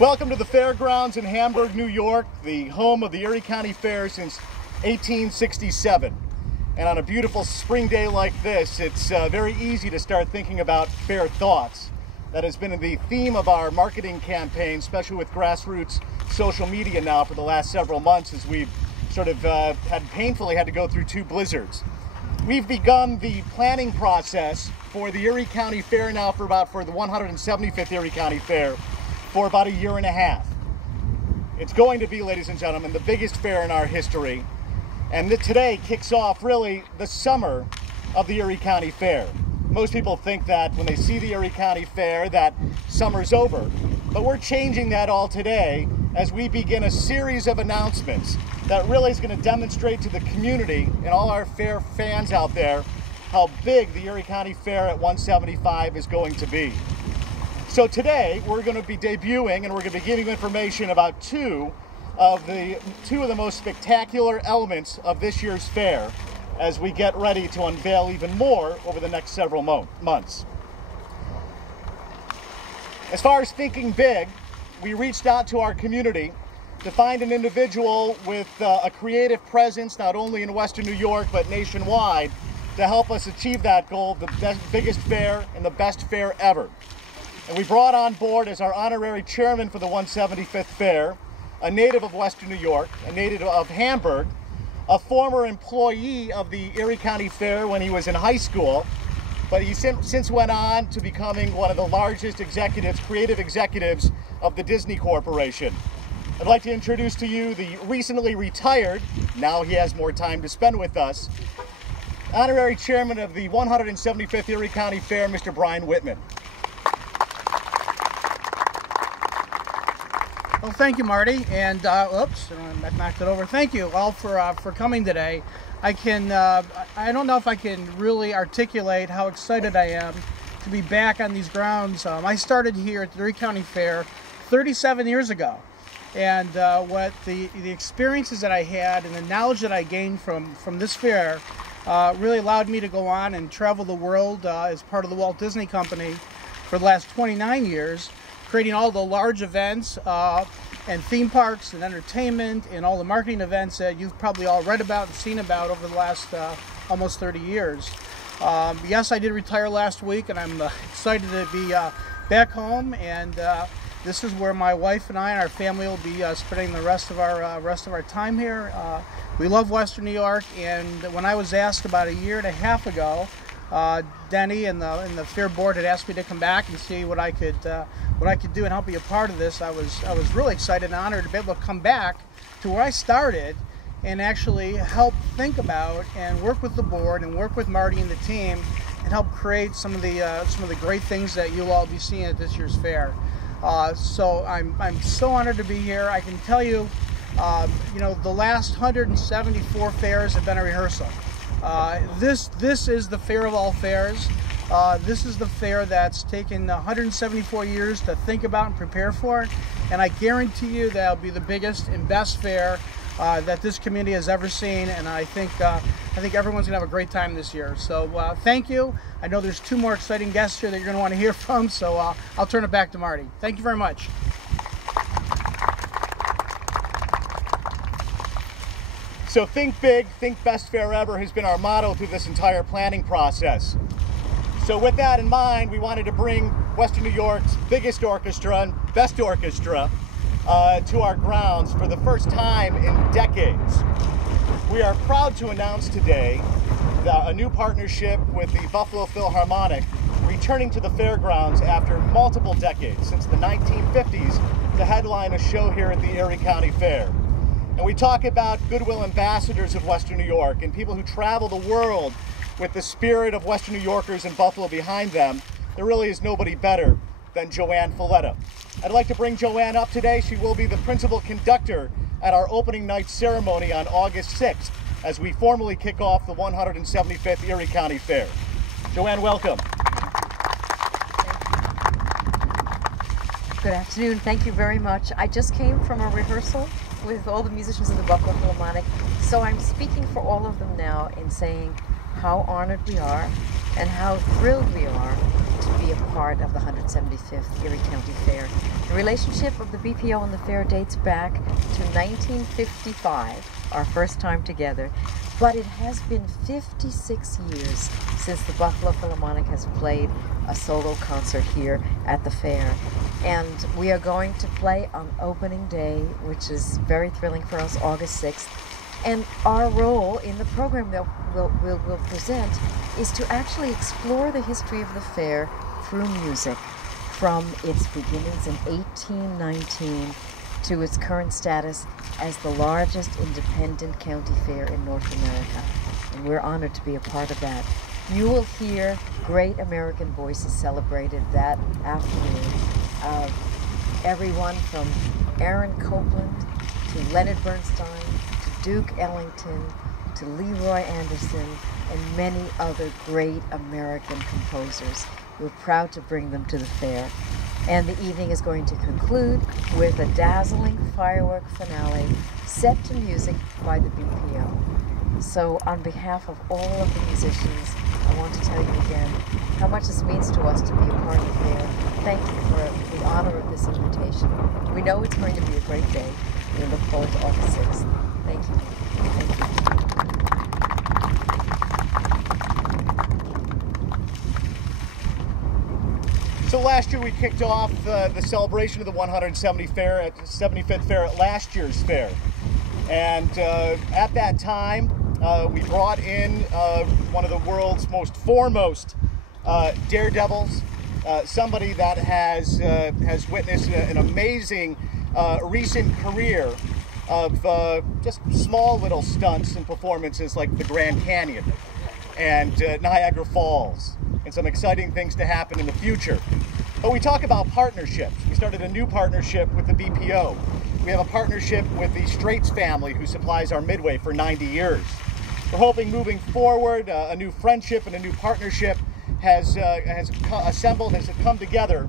Welcome to the Fairgrounds in Hamburg, New York, the home of the Erie County Fair since 1867. And on a beautiful spring day like this, it's very easy to start thinking about fair thoughts. That has been the theme of our marketing campaign, especially with grassroots social media now for the last several months, as we've sort of painfully had to go through 2 blizzards. We've begun the planning process for the Erie County Fair now for the 175th Erie County Fair for about a year and a half. It's going to be, ladies and gentlemen, the biggest fair in our history. And today kicks off really the summer of the Erie County Fair. Most people think that when they see the Erie County Fair that summer's over. But we're changing that all today as we begin a series of announcements that really is going to demonstrate to the community and all our fair fans out there how big the Erie County Fair at 175 is going to be. So today we're going to be debuting and we're going to be giving you information about two of the most spectacular elements of this year's fair as we get ready to unveil even more over the next several months. As far as thinking big, we reached out to our community to find an individual with a creative presence not only in Western New York but nationwide to help us achieve that goal of the biggest fair and the best fair ever. And we brought on board as our honorary chairman for the 175th Fair, a native of Western New York, a native of Hamburg, a former employee of the Erie County Fair when he was in high school, but he since went on to becoming one of the largest executives, creative executives of the Disney Corporation. I'd like to introduce to you the recently retired, now he has more time to spend with us, honorary chairman of the 175th Erie County Fair, Mr. Brian Whitman. Well, thank you, Marty, and oops, I knocked it over. Thank you all for coming today. I don't know if I can really articulate how excited I am to be back on these grounds. I started here at the Erie County Fair 37 years ago, and what the experiences that I had and the knowledge that I gained from this fair really allowed me to go on and travel the world as part of the Walt Disney Company for the last 29 years. Creating all the large events and theme parks and entertainment and all the marketing events that you've probably all read about and seen about over the last almost 30 years. Yes, I did retire last week, and I'm excited to be back home. And this is where my wife and I and our family will be spending the rest of our time here. We love Western New York, and when I was asked about a year and a half ago, Denny and the fair board had asked me to come back and see what I could do and help be a part of this. I was really excited and honored to be able to come back to where I started and actually help think about and work with the board and work with Marty and the team and help create some of the great things that you'll all be seeing at this year's fair. So I'm so honored to be here. I can tell you, the last 174 fairs have been a rehearsal. This is the fair of all fairs. This is the fair that's taken 174 years to think about and prepare for, and I guarantee you that'll be the biggest and best fair that this community has ever seen, and I think everyone's gonna have a great time this year. So thank you. I know there's 2 more exciting guests here that you're gonna want to hear from, so I'll turn it back to Marty. Thank you very much. So think big, think best fair ever has been our motto through this entire planning process. So with that in mind, we wanted to bring Western New York's biggest orchestra and best orchestra to our grounds for the first time in decades. We are proud to announce today a new partnership with the Buffalo Philharmonic, returning to the fairgrounds after multiple decades, since the 1950s, to headline a show here at the Erie County Fair. And we talk about goodwill ambassadors of Western New York and people who travel the world with the spirit of Western New Yorkers and Buffalo behind them. There really is nobody better than JoAnn Falletta. I'd like to bring JoAnn up today. She will be the principal conductor at our opening night ceremony on August 6th as we formally kick off the 175th Erie County Fair. JoAnn, welcome. Good afternoon. Thank you very much. I just came from a rehearsal with all the musicians in the Buffalo Philharmonic, so I'm speaking for all of them now in saying how honored we are and how thrilled we are to be a part of the 175th Erie County Fair. The relationship of the BPO and the fair dates back to 1955, our first time together, but it has been 56 years since the Buffalo Philharmonic has played a solo concert here at the fair. And we are going to play on opening day, which is very thrilling for us, August 6th. And our role in the program that we'll present is to actually explore the history of the fair through music, from its beginnings in 1819 to its current status as the largest independent county fair in North America. And we're honored to be a part of that. You will hear great American voices celebrated that afternoon. Everyone from Aaron Copland to Leonard Bernstein to Duke Ellington to Leroy Anderson and many other great American composers. We're proud to bring them to the fair. And the evening is going to conclude with a dazzling firework finale set to music by the BPO. So on behalf of all of the musicians, I want to tell you again how much this means to us to be a part of the fair. Thank you for the honor of this invitation. We know it's going to be a great day. We look forward to August 6th. Thank you. Thank you. So last year we kicked off the celebration of the 175th Fair at last year's fair. And at that time, we brought in one of the world's most foremost daredevils, somebody that has witnessed an amazing recent career of just small little stunts and performances like the Grand Canyon and Niagara Falls, and some exciting things to happen in the future. But we talk about partnerships. We started a new partnership with the BPO. We have a partnership with the Straits family, who supplies our Midway for 90 years. We're hoping moving forward, a new friendship and a new partnership has come together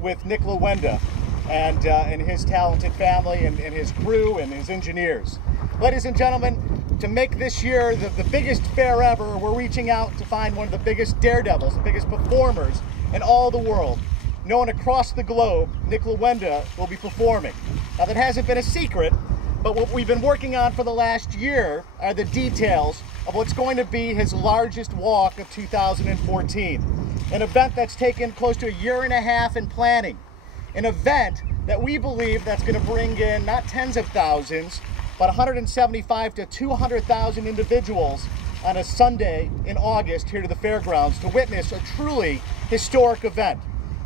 with Nik Wallenda and his talented family and his crew and his engineers. Ladies and gentlemen, to make this year the biggest fair ever, we're reaching out to find one of the biggest daredevils, the biggest performers in all the world. Known across the globe, Nik Wallenda will be performing. Now that hasn't been a secret, but what we've been working on for the last year are the details of what's going to be his largest walk of 2014. An event that's taken close to a year and a half in planning. An event that we believe that's going to bring in not tens of thousands, but 175 to 200,000 individuals on a Sunday in August here to the Fairgrounds to witness a truly historic event.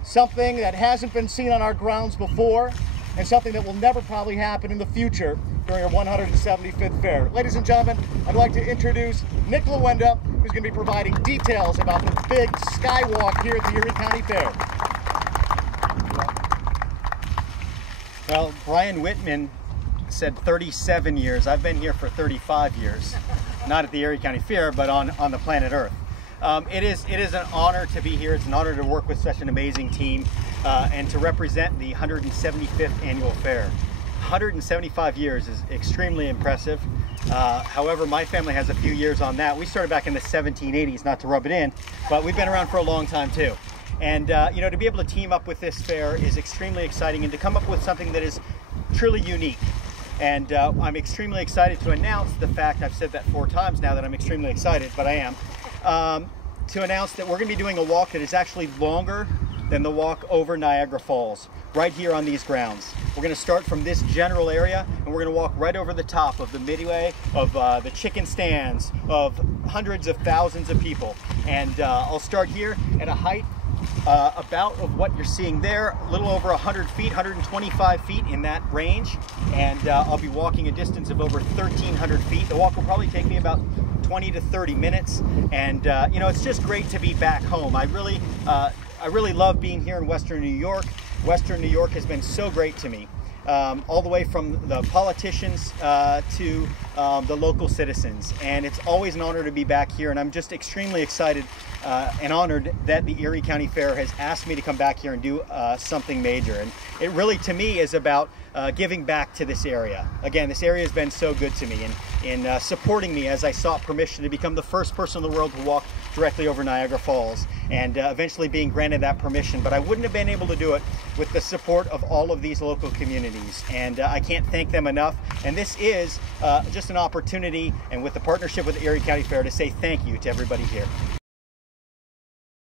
Something that hasn't been seen on our grounds before, and something that will never probably happen in the future during our 175th Fair. Ladies and gentlemen, I'd like to introduce Nik Wallenda, who's going to be providing details about the big skywalk here at the Erie County Fair. Well, Brian Whitman said 37 years. I've been here for 35 years. Not at the Erie County Fair, but on the planet Earth. It is an honor to be here. It's an honor to work with such an amazing team and to represent the 175th Annual Fair. 175 years is extremely impressive. However, my family has a few years on that. We started back in the 1780s, not to rub it in, but we've been around for a long time too. And you know, to be able to team up with this fair is extremely exciting, and to come up with something that is truly unique. And I'm extremely excited to announce the fact, I've said that 4 times now that I'm extremely excited, but I am, to announce that we're going to be doing a walk that is actually longer than the walk over Niagara Falls, right here on these grounds. We're going to start from this general area, and we're going to walk right over the top of the midway, of the chicken stands, of hundreds of thousands of people. And I'll start here at a height about of what you're seeing there, a little over 100 feet, 125 feet in that range. And I'll be walking a distance of over 1,300 feet. The walk will probably take me about 20 to 30 minutes. And you know, it's just great to be back home. I really love being here in Western New York. Western New York has been so great to me. All the way from the politicians to the local citizens. And it's always an honor to be back here, and I'm just extremely excited and honored that the Erie County Fair has asked me to come back here and do something major. And it really, to me, is about giving back to this area. Again, this area has been so good to me in supporting me as I sought permission to become the first person in the world to walk directly over Niagara Falls, and eventually being granted that permission. But I wouldn't have been able to do it with the support of all of these local communities, and I can't thank them enough. And this is just an opportunity, and with the partnership with the Erie County Fair, to say thank you to everybody here.